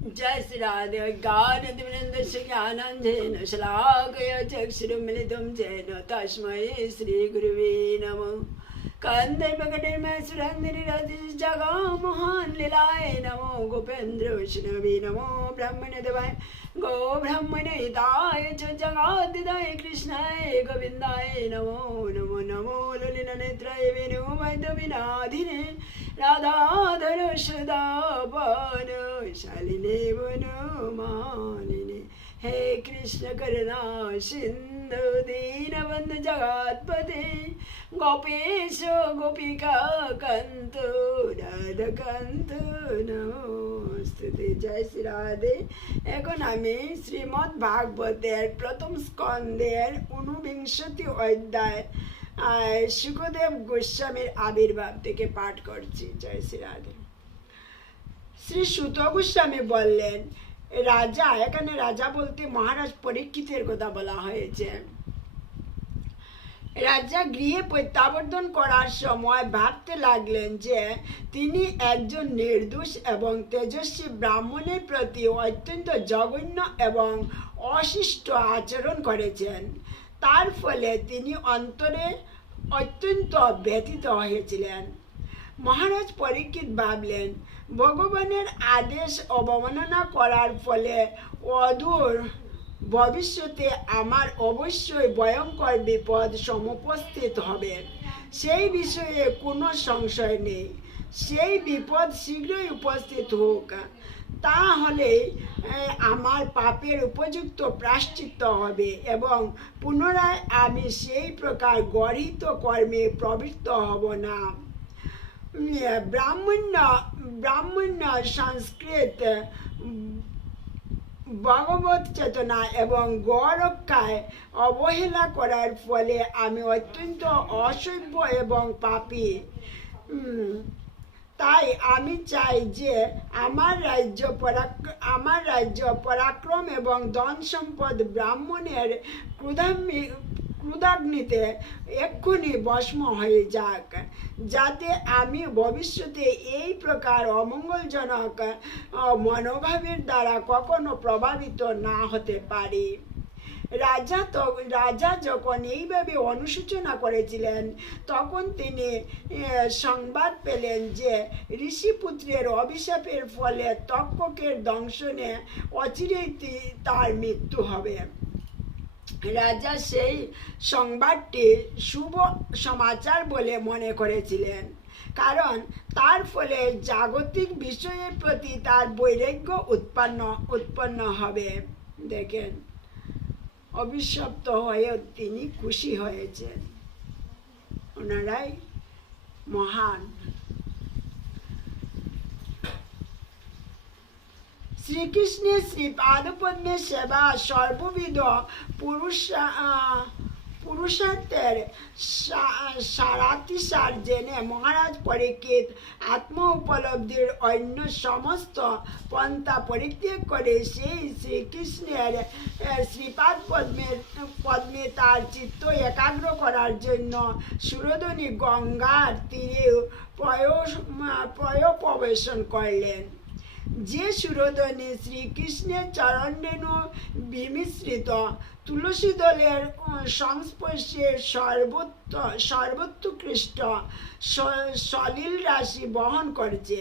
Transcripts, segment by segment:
જય શ્રી રાધે ગાનંદ શ્રીજ્ઞાનંજેન શ્લાઘય ચક્ષુર્મિલિતમ જૈન તસ્મય શ્રી ગુરુવે નમઃ कंदे प्रकटे में सुरंदरी जगा महान लीलाय नमो गोपेंद्र वैष्णवी नमो ब्रह्मण देवाय गो ब्रह्मण हिताय च जगादिदाय कृष्णाय गोविंदाय नमो नमो नमो ललित नेत्राय वेणु वैद्यविनाधिने राधाधर सदा पान शालिने वनमालिने हे कृष्ण करुणा सिंधु दीनबंधु जगत्पते गोपेश गोपिका कंत রাধাকান্ত নমস্তুতে জয় শ্রী রাধে এখন আমি শ্রীমৎ ভাগবতের প্রথম স্কন্দের ঊনবিংশতি অধ্যায় আহ, সুখদেব গোস্বামীর আবির্ভাব থেকে পাঠ করছি জয় শ্রী রাধে শ্রী সুত গোস্বামী বললেন রাজা, এখানে রাজা বলতে মহারাজ পরীক্ষিতের কথা বলা হয়েছে। রাজা গৃহে প্রত্যাবর্তন করার সময় ভাবতে লাগলেন যে তিনি একজন নির্দোষ এবং তেজস্বী ব্রাহ্মণের প্রতি অত্যন্ত জঘন্য এবং অশিষ্ট আচরণ করেছেন। তার ফলে তিনি অন্তরে অত্যন্ত ব্যথিত হয়েছিলেন। মহারাজ পরীক্ষিত ভাবলেন ভগবানের আদেশ অবমাননা করার ফলে অদূর ভবিষ্যতে আমার অবশ্যই ভয়ঙ্কর বিপদ সমুপস্থিত হবে। সেই বিষয়ে কোনো সংশয় নেই। সেই বিপদ শীঘ্রই উপস্থিত হোক। তাহলে আমার পাপের উপযুক্ত প্রাশ্চিত্য হবে এবং পুনরায় আমি সেই প্রকার গর্হিত কর্মে প্রবৃত্ত হব না। ব্রাহ্মণ্য ব্রাহ্মণ্য সংস্কৃত ভগবত চেতনা এবং গরক্ষায় অবহেলা করার ফলে আমি অত্যন্ত অসভ্য এবং পাপি। তাই আমি চাই যে আমার রাজ্য আমার রাজ্য পরাক্রম এবং ধন সম্পদ ব্রাহ্মণের ক্রুধাগ্নিতে এক্ষুনি ভস্ম হয়ে যাক। যাতে আমি ভবিষ্যতে এই প্রকার অমঙ্গলজনক মনোভাবের দ্বারা কখনো প্রভাবিত না হতে পারি। রাজা তো, রাজা যখন এইভাবে অনুসূচনা করেছিলেন, তখন তিনি সংবাদ পেলেন যে ঋষিপুত্রের অভিশাপের ফলে তক্ষকের দংশনে অচিরেই তার মৃত্যু হবে। রাজা সেই সংবাদটি শুভ সমাচার বলে মনে করেছিলেন। কারণ তার ফলে জাগতিক বিষয়ের প্রতি তার বৈরাগ্য উৎপন্ন উৎপন্ন হবে। দেখেন, অভিশপ্ত হয়েও তিনি খুশি হয়েছেন। ওনারাই মহান। শ্রীকৃষ্ণের শ্রী পাদপদ্মের সেবা সর্ববিধ পুরুষ পুরুষার্থের সারাতিসার জেনে মহারাজ পরীক্ষিত আত্ম উপলব্ধির অন্য সমস্ত পন্থা পরিত্যাগ করে সেই শ্রীকৃষ্ণের শ্রীপাদ পদ্মের পদ্মে তার চিত্ত একাগ্র করার জন্য সুরধনী গঙ্গার তীরে প্রয়- প্রয়োপবেশন করলেন। যে সুরধনী শ্রীকৃষ্ণের চরণরেণু বিমিশ্রিত, তুলসী দলের সংস্পর্শে সর্বোত্ত, সর্বোৎকৃষ্ট সলিল রাশি বহন করছে।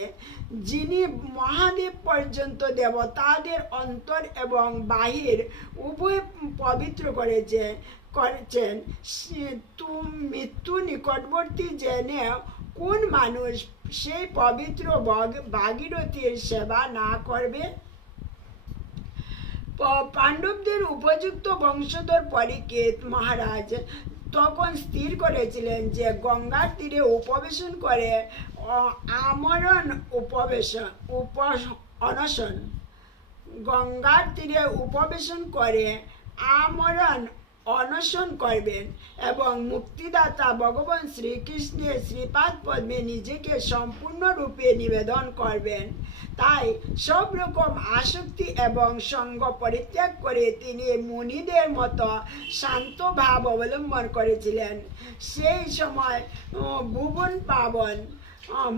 যিনি মহাদেব পর্যন্ত দেবতাদের অন্তর এবং বাহির উভয় পবিত্র করেছে, করেছেন। মৃত্যু নিকটবর্তী জেনে কোন মানুষ সেই পবিত্র ভগ- ভাগীরথীর সেবা না করবে। পাণ্ডবদের উপযুক্ত বংশধর পরিকেত মহারাজ তখন স্থির করেছিলেন যে গঙ্গার তীরে উপবেশন করে আমরণ উপবেশন উপ অনশন। গঙ্গার তীরে উপবেশন করে, আমরণ অনশন করবেন এবং মুক্তিদাতা ভগবান শ্রীকৃষ্ণের শ্রীপাদ পদ্মে নিজেকে সম্পূর্ণরূপে নিবেদন করবেন। তাই সব রকম আসক্তি এবং সঙ্গ পরিত্যাগ করে তিনি মুনিদের মতো শান্ত ভাব অবলম্বন করেছিলেন। সেই সময় ভুবন পাবন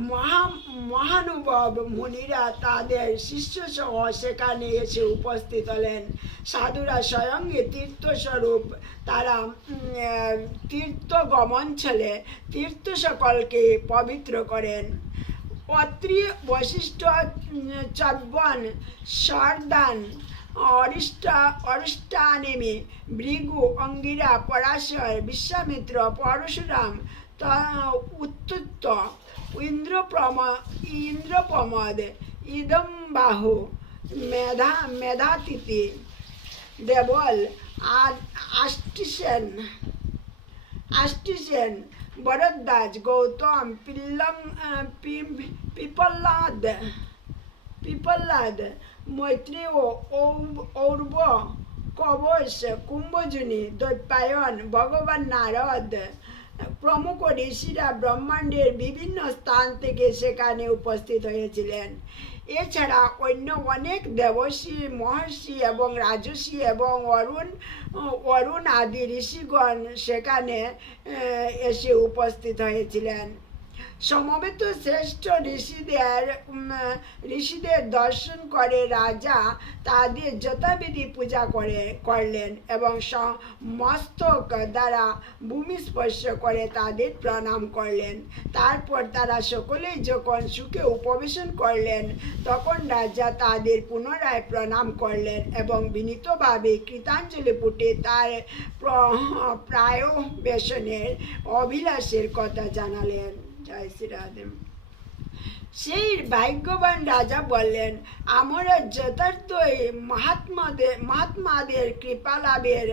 মহা মহানুভব মুনিরা তাদের শিষ্য সহ সেখানে এসে উপস্থিত হলেন। সাধুরা স্বয়ং তীর্থস্বরূপ তারা তীর্থ গমন ছেলে তীর্থ সকলকে পবিত্র করেন। অত্রি বশিষ্ঠ চব্বন সরদান অরিষ্টা অরিষ্টানেমি ভৃগু, অঙ্গিরা পরাশয় বিশ্বামিত্র, পরশুরাম উত্তুত্ত ইন্দ্রপ্রম ইন্দ্রপ্রমদ ইদম বাহু মেধা মেধাতিথি দেবল আষ্টিসেন আষ্টিসেন ভরদ্বাজ গৌতম পিল্লম পিপল্লাদ পিপল্লাদ মৈত্রী ও ঔর্ব কবচ কুম্ভজুনি দৈপায়ন ভগবান নারদ প্রমুখ ঋষিরা ব্রহ্মাণ্ডের বিভিন্ন স্থান থেকে সেখানে উপস্থিত হয়েছিলেন। এছাড়া অন্য অনেক দেবশ্রী, মহর্ষি এবং রাজস্বী এবং অরুণ অরুণ আদি ঋষিগণ সেখানে এসে উপস্থিত হয়েছিলেন। সমবেত শ্রেষ্ঠ ঋষিদের ঋষিদের দর্শন করে রাজা তাদের যথাবিধি পূজা করে, করলেন এবং মস্তক দ্বারা ভূমি স্পর্শ করে তাদের প্রণাম করলেন। তারপর তারা সকলেই যখন সুখে উপবেশন করলেন, তখন রাজা তাদের পুনরায় প্রণাম করলেন এবং বিনীতভাবে কৃতাঞ্জলি পুটে তার প্র- প্রায় বেশনের অভিলাষের কথা জানালেন। জয় শ্রী রাধে। সেই ভাগ্যবান রাজা বললেন, আমরা যথার্থই মহাত্মাদের মহাত্মাদের কৃপা লাভের,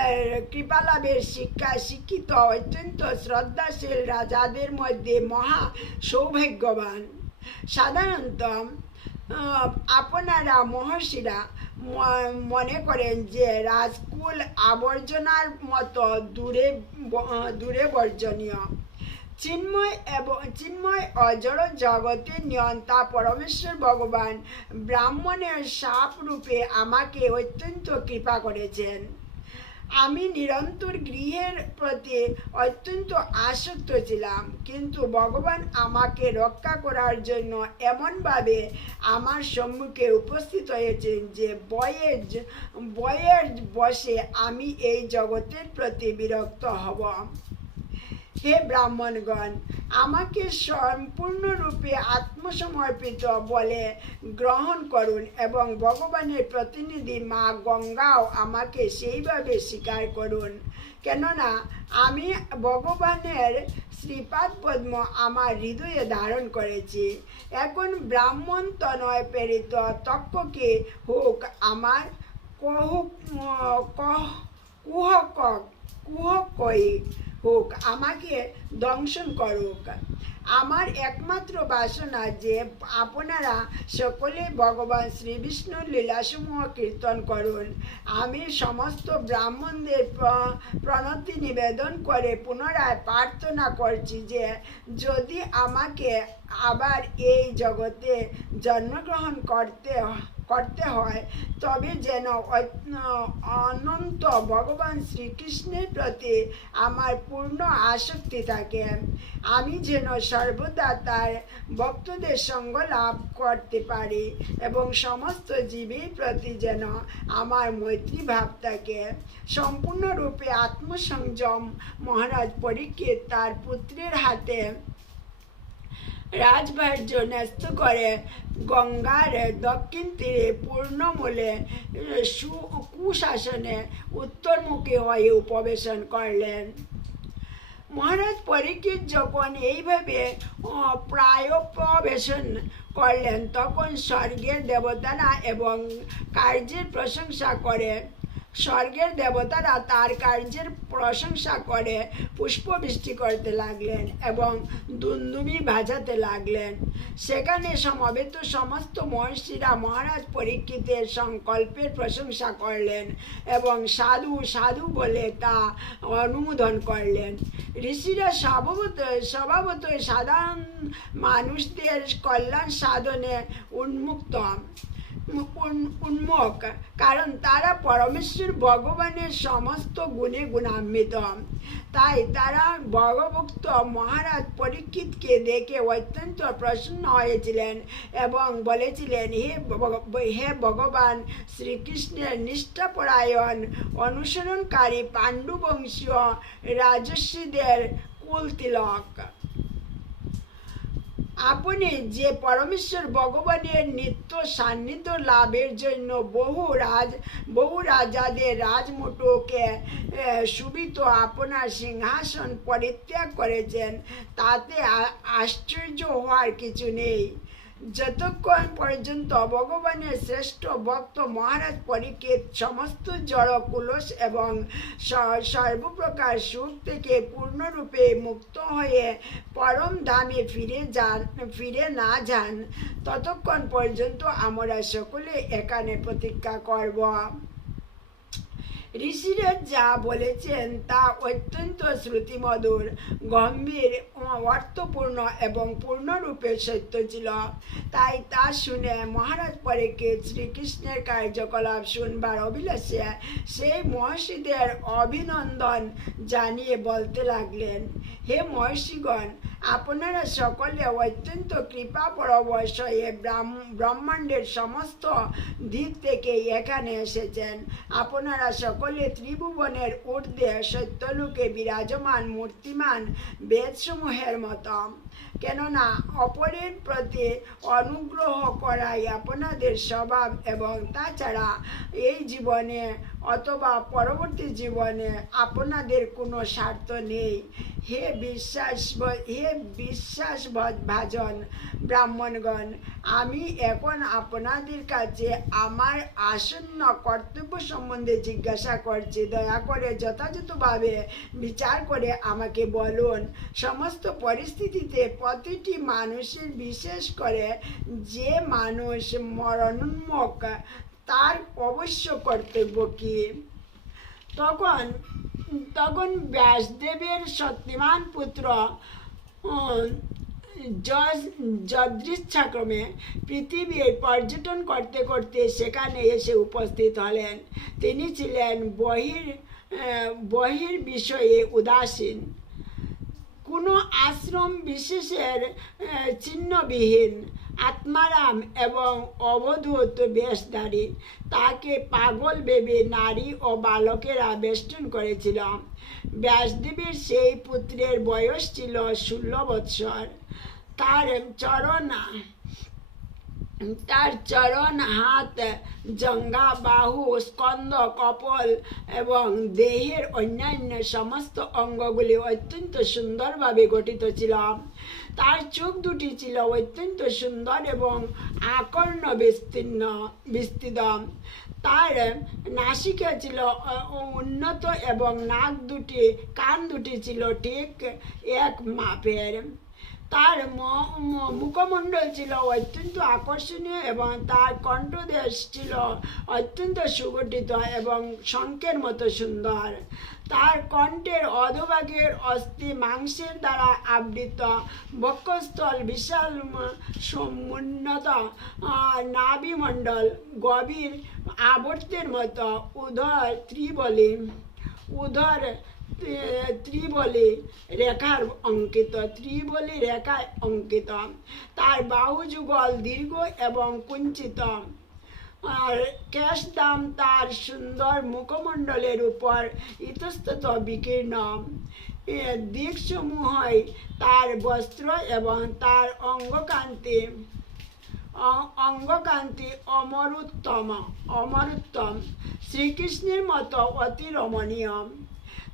এর কৃপা লাভের শিক্ষা শিক্ষিত অত্যন্ত শ্রদ্ধাশীল রাজাদের মধ্যে মহা সৌভাগ্যবান। সাধারণত আপনারা মহর্ষিরা মনে করেন যে রাজকুল আবর্জনার মতো দূরে দূরে বর্জনীয়। চিন্ময় এবং চিন্ময় অজড় জগতের নিয়ন্তা পরমেশ্বর ভগবান ব্রাহ্মণের সাপ রূপে আমাকে অত্যন্ত কৃপা করেছেন। আমি নিরন্তর গৃহের প্রতি অত্যন্ত আসক্ত ছিলাম, কিন্তু ভগবান আমাকে রক্ষা করার জন্য এমনভাবে আমার সম্মুখে উপস্থিত হয়েছেন যে বয়ের বয়ের বসে আমি এই জগতের প্রতি বিরক্ত হব। হে ব্রাহ্মণগণ আমাকে সম্পূর্ণরূপে আত্মসমর্পিত বলে গ্রহণ করুন এবং ভগবানের প্রতিনিধি মা গঙ্গাও আমাকে সেইভাবে স্বীকার করুন কেননা আমি ভগবানের শ্রীপাদ পদ্ম আমার হৃদয়ে ধারণ করেছি এখন ব্রাহ্মণ তনয় প্রেরিত তক্ষকে হোক আমার কহ কুহক কুহকই হোক, আমাকে দংশন করুক আমার একমাত্র বাসনা যে আপনারা সকলে ভগবান শ্রী বিষ্ণুর লীলাসমূহ কীর্তন করুন। আমি সমস্ত ব্রাহ্মণদের প্র- প্রণতি নিবেদন করে পুনরায় প্রার্থনা করছি যে যদি আমাকে আবার এই জগতে জন্মগ্রহণ করতে করতে হয়। তবে যেন অনন্ত ভগবান শ্রীকৃষ্ণের প্রতি আমার পূর্ণ আসক্তি থাকে। আমি যেন সর্বদা তার ভক্তদের সঙ্গ লাভ করতে পারি এবং সমস্ত জীবের প্রতি যেন আমার মৈত্রী ভাব থাকে। সম্পূর্ণরূপে আত্মসংযম মহারাজ পরীক্ষিত তার পুত্রের হাতে রাজভার্য ন্যস্ত করে গঙ্গার দক্ষিণ তীরে পূর্ণমূলে সু কুশাসনে উত্তরমুখী হয়ে উপবেশন করলেন। মহারাজ পরীক্ষিত যখন এইভাবে আহ, প্রায় প্রবেশন করলেন তখন স্বর্গের দেবতারা এবং কার্যের প্রশংসা করে। স্বর্গের দেবতারা তার কার্যের প্রশংসা করে, পুষ্পবৃষ্টি করতে লাগলেন এবং দুন্দুমি ভাজাতে লাগলেন। সেখানে সমবেত সমস্ত মহর্ষিরা মহারাজ পরীক্ষিতের সংকল্পের প্রশংসা করলেন এবং সাধু সাধু বলে তা অনুমোদন করলেন। ঋষিরা স্বভাবত স্বভাবতই সাধারণ মানুষদের কল্যাণ সাধনে উন্মুক্ত। উন- উন্মুখ কারণ তারা পরমেশ্বর ভগবানের সমস্ত গুণে গুণান্বিত। তাই তারা ভগভক্ত মহারাজ পরীক্ষিতকে দেখে অত্যন্ত প্রসন্ন হয়েছিলেন এবং বলেছিলেন, হে হে ভগবান, শ্রীকৃষ্ণের নিষ্ঠাপরায়ণ, অনুসরণকারী পাণ্ডুবংশীয় রাজস্বীদের কুল তিলক আপনি যে পরমেশ্বর ভগবানের নিত্য সান্নিধ্য লাভের জন্য বহু রাজ, বহু রাজাদের রাজমুটোকে সুবিত আপনার সিংহাসন পরিত্যাগ করেছেন, তাতে আশ্চর্য হওয়ার কিছু নেই। যতক্ষণ পর্যন্ত ভগবানের শ্রেষ্ঠ ভক্ত মহারাজ পরিকেত সমস্ত জড় কুলস এবং সর্বপ্রকার সুখ থেকে পূর্ণরূপে মুক্ত হয়ে পরম ধামে ফিরে যান, ফিরে না যান, ততক্ষণ পর্যন্ত আমরা সকলে এখানে প্রতীক্ষা করব। ঋষিরা যা বলেছেন তা অত্যন্ত শ্রুতিমধুর, গম্ভীর অর্থপূর্ণ এবং পূর্ণরূপে সত্য ছিল। তাই তা শুনে মহারাজ পরেকে শ্রীকৃষ্ণের কার্যকলাপ শুনবার অভিলাষে সেই মহর্ষিদের অভিনন্দন জানিয়ে বলতে লাগলেন, হে মহর্ষিগণ আপনারা সকলে অত্যন্ত কৃপা পরবশ হয়ে ব্রাহ্ম- ব্রহ্মাণ্ডের সমস্ত দিক থেকে এখানে এসেছেন। আপনারা সকলে ত্রিভুবনের ঊর্ধ্বে সত্যলোকে বিরাজমান, মূর্তিমান বেদসমূহের মতো। কেননা অপরের প্রতি অনুগ্রহ করাই আপনাদের স্বভাব এবং তাছাড়া এই জীবনে অথবা পরবর্তী জীবনে আপনাদের কোনো স্বার্থ নেই। হে বিশ্বাস হে বিশ্বাস ভাজন ব্রাহ্মণগণ আমি এখন আপনাদের কাছে আমার আসন্ন কর্তব্য সম্বন্ধে জিজ্ঞাসা করছি। দয়া করে যথাযথভাবে বিচার করে আমাকে বলুন। সমস্ত পরিস্থিতিতে প্রতিটি মানুষের, বিশেষ করে যে মানুষ মরণোন্মুখ, তার অবশ্য কর্তব্য কি? তখন তখন ব্যাসদেবের সত্যিমান পুত্র যদৃচ্ছাক্রমে পৃথিবীর পর্যটন করতে করতে সেখানে এসে উপস্থিত হলেন। তিনি ছিলেন বহির বহির বিষয়ে উদাসীন। কোনো আশ্রম বিশেষের চিহ্নবিহীন। আত্মারাম এবং অবধূত বেশধারী। তাকে পাগল ভেবে নারী ও বালকেরা বেষ্টন করেছিল। ব্যাসদেবীর সেই পুত্রের বয়স ছিল ষোলো বৎসর। তার চরণ তার চরণ হাত জঙ্ঘা বাহু স্কন্দ কপল এবং দেহের অন্যান্য সমস্ত অঙ্গগুলি অত্যন্ত সুন্দরভাবে গঠিত ছিল। তার চোখ দুটি ছিল অত্যন্ত সুন্দর এবং আকর্ণ বিস্তীর্ণ, বিস্তৃত। তার নাসিকা ছিল উন্নত এবং নাক দুটি, কান দুটি ছিল ঠিক এক মাপের। তার মুখমণ্ডল ছিল অত্যন্ত আকর্ষণীয় এবং তার কণ্ঠদেশ ছিল অত্যন্ত সুগঠিত এবং শঙ্কের মতো সুন্দর। তার কণ্ঠের অধভাগের অস্থি মাংসের দ্বারা আবৃত। বক্ষস্থল বিশাল সমুন্নত নাভিমণ্ডল, গভীর আবর্তের মতো উদর ত্রিবলী উদর ত্রিবলী রেখার অঙ্কিত, ত্রিবলী রেখায় অঙ্কিত। তার বাহু যুগল দীর্ঘ এবং কুঞ্চিত। আর ক্যাশ তার সুন্দর মুখমণ্ডলের উপর ইতস্তত বিকীর্ণ। দিকসমূহই তার বস্ত্র এবং তার অঙ্গকান্তি। অঙ্গকান্তি অমরুত্তম অমরুত্তম। শ্রীকৃষ্ণের মতো অতি রমণীয়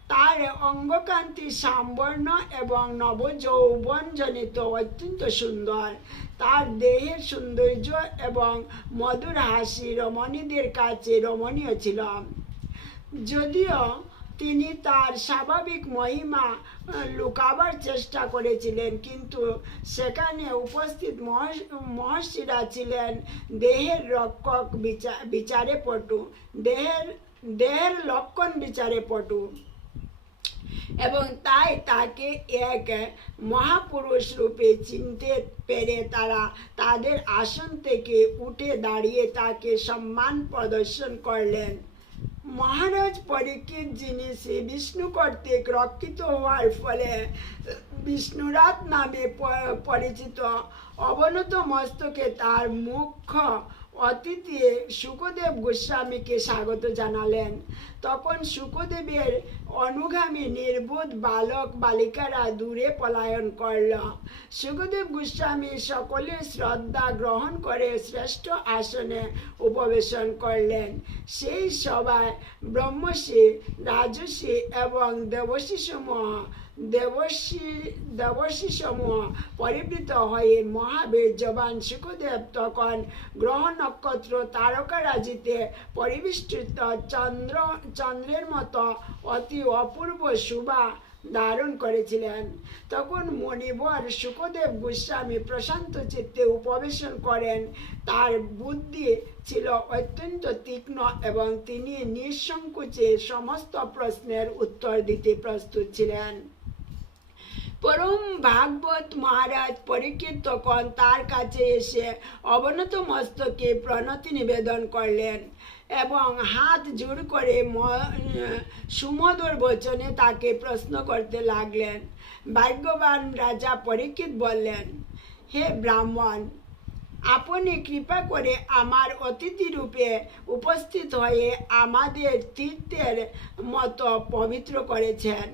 তার অঙ্গকান্তি সাম্বর্ণ এবং নবযৌবনজনিত অত্যন্ত সুন্দর। তার দেহের সৌন্দর্য এবং মধুর হাসি রমণীদের কাছে রমণীয় ছিল। যদিও তিনি তার স্বাভাবিক মহিমা লুকাবার চেষ্টা করেছিলেন, কিন্তু সেখানে উপস্থিত মহর্ষ- মহর্ষিরা ছিলেন দেহের রক্ষক বিচা বিচারে পটু দেহের দেহের লক্ষণ বিচারে পটু এবং তাই তাকে এক মহাপুরুষ রূপে চিনতে পেরে তারা তাদের আসন থেকে উঠে দাঁড়িয়ে তাকে সম্মান প্রদর্শন করলেন। মহারাজ পরীক্ষিত যিনি শ্রী বিষ্ণু কর্তৃক রক্ষিত হওয়ার ফলে বিষ্ণুরাত নামে পরিচিত অবনত মস্তকে তার মুখ্য অতিথি সুখদেব গোস্বামীকে স্বাগত জানালেন। তখন সুখদেবের অনুগামী নির্বোধ বালক বালিকারা দূরে পলায়ন করল। সুখদেব গোস্বামী সকলের শ্রদ্ধা গ্রহণ করে শ্রেষ্ঠ আসনে উপবেশন করলেন। সেই সভায় ব্রহ্মশ্রী রাজস্বী এবং দেবশ্রী সমূহ দেবশ্রী দেবশ্রী সমূহ পরিবৃত হয়ে মহাবীর জবান সুখদেব তখন গ্রহ নক্ষত্র তারকারাজিতে পরিবেষ্টিত চন্দ্র চন্দ্রের মতো অতি অপূর্ব শোভা ধারণ করেছিলেন তখন মণিবর সুখদেব গোস্বামী প্রশান্ত চিত্তে উপবেশন করেন তার বুদ্ধি ছিল অত্যন্ত তীক্ষ্ণ এবং তিনি নিঃসংকোচে সমস্ত প্রশ্নের উত্তর দিতে প্রস্তুত ছিলেন পরম ভাগবত মহারাজ পরীক্ষিত তখন তার কাছে এসে অবনত মস্তকে প্রণতি নিবেদন করলেন এবং হাত জোড় করে সুমধুর বচনে তাকে প্রশ্ন করতে লাগলেন। ভাগ্যবান রাজা পরীক্ষিত বললেন, হে ব্রাহ্মণ, আপনি কৃপা করে আমার অতিথি রূপে উপস্থিত হয়ে আমাদের তীর্থের মতো পবিত্র করেছেন।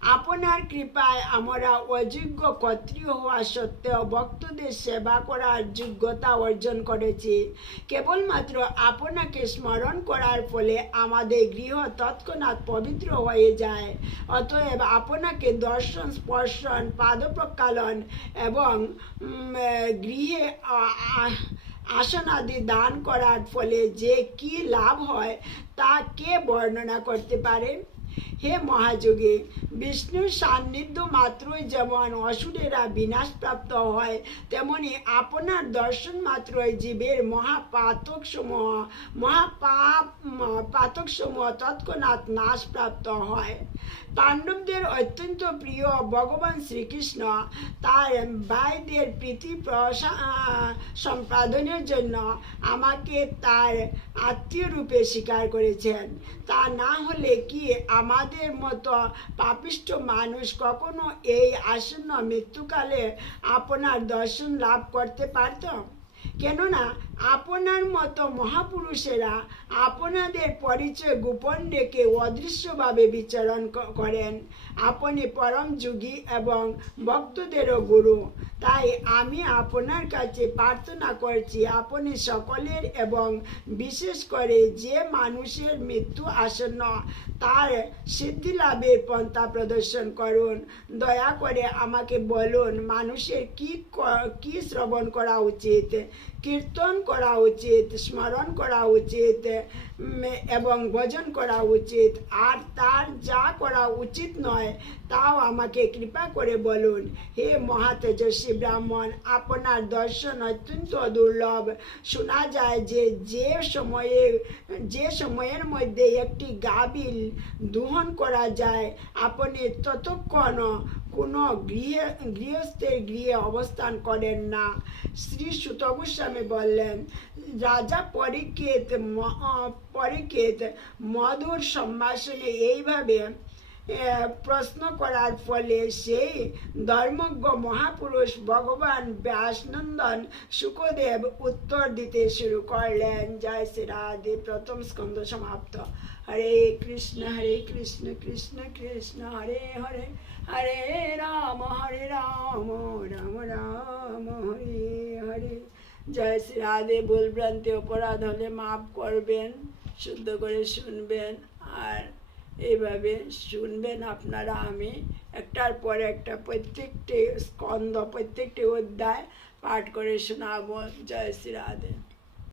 আপনার কৃপায় আমরা অযোগ্য ক্ষত্রিয় হওয়া সত্ত্বেও ভক্তদের সেবা করার যোগ্যতা অর্জন করেছি। কেবলমাত্র আপনাকে স্মরণ করার ফলে আমাদের গৃহ তৎক্ষণাৎ পবিত্র হয়ে যায়। অতএব আপনাকে দর্শন, স্পর্শন পাদপ্রকালন এবং গৃহে আ- আ- আসন আদি দান করার ফলে যে কি লাভ হয় তা কে বর্ণনা করতে পারে? হে মহাযোগী, বিষ্ণুর সান্নিধ্য মাত্রই যেমন অসুরেরা বিনাশপ্রাপ্ত হয়, তেমনি আপনার দর্শন মাত্রই জীবের মহাপাতক সমূহ মহাপাপ পাতক সমূহ তৎক্ষণাৎ নাশপ্রাপ্ত হয়। পাণ্ডবদের অত্যন্ত প্রিয় ভগবান শ্রীকৃষ্ণ তার ভাইদের প্রীতি সম্পাদনের জন্য আমাকে তার আত্মীয় রূপে স্বীকার করেছেন। তা না হলে কি আমাদের মতো পাপিষ্ট মানুষ কখনো এই আসন্ন মৃত্যুকালে আপনার দর্শন লাভ করতে পারত? কেননা আপনার মতো মহাপুরুষেরা আপনাদের পরিচয় গোপন রেখে অদৃশ্যভাবে বিচরণ করেন। আপনি পরম যোগী এবং ভক্তদেরও গুরু। তাই আমি আপনার কাছে প্রার্থনা করছি, আপনি সকলের এবং বিশেষ করে যে মানুষের মৃত্যু আসন্ন, তার সিদ্ধি লাভের পন্থা প্রদর্শন করুন। দয়া করে আমাকে বলুন, মানুষের ক- কি শ্রবণ করা উচিত? কীর্তন করা উচিত, স্মরণ করা উচিত এবং ভজন করা উচিত। আর তার যা করা উচিত নয়, তাও আমাকে কৃপা করে বলুন। হে মহাতেজস্বী ব্রাহ্মণ, আপনার দর্শন অত্যন্ত দুর্লভ। শোনা যায় যে যে সময়ে, যে সময়ের মধ্যে একটি গাবিল দোহন করা যায়, আপনি ততক্ষণ কোনো গৃহে গৃহস্থের গৃহে অবস্থান করেন না। শ্রী সুত গোস্বামী বললেন, রাজা পরিকেত পরিকেত মধুর সম্ভাষণে এইভাবে প্রশ্ন করার ফলে সেই ধর্মজ্ঞ মহাপুরুষ ভগবান ব্যাসনন্দন সুখদেব উত্তর দিতে শুরু করলেন। জয় শ্রী প্রথম স্কন্ধ সমাপ্ত। হরে কৃষ্ণ হরে কৃষ্ণ কৃষ্ণ কৃষ্ণ, হরে হরে হরে রাম হরে রাম রাম রাম, হরে হরে। জয় শ্রী রাধে ভুলভ্রান্তি অপরাধ হলে মাফ করবেন, শুদ্ধ করে শুনবেন। আর এইভাবে শুনবেন আপনারা, আমি একটার পর একটা প্রত্যেকটি স্কন্ধ, প্রত্যেকটি অধ্যায় পাঠ করে শোনাব। জয় শ্রী রাধে।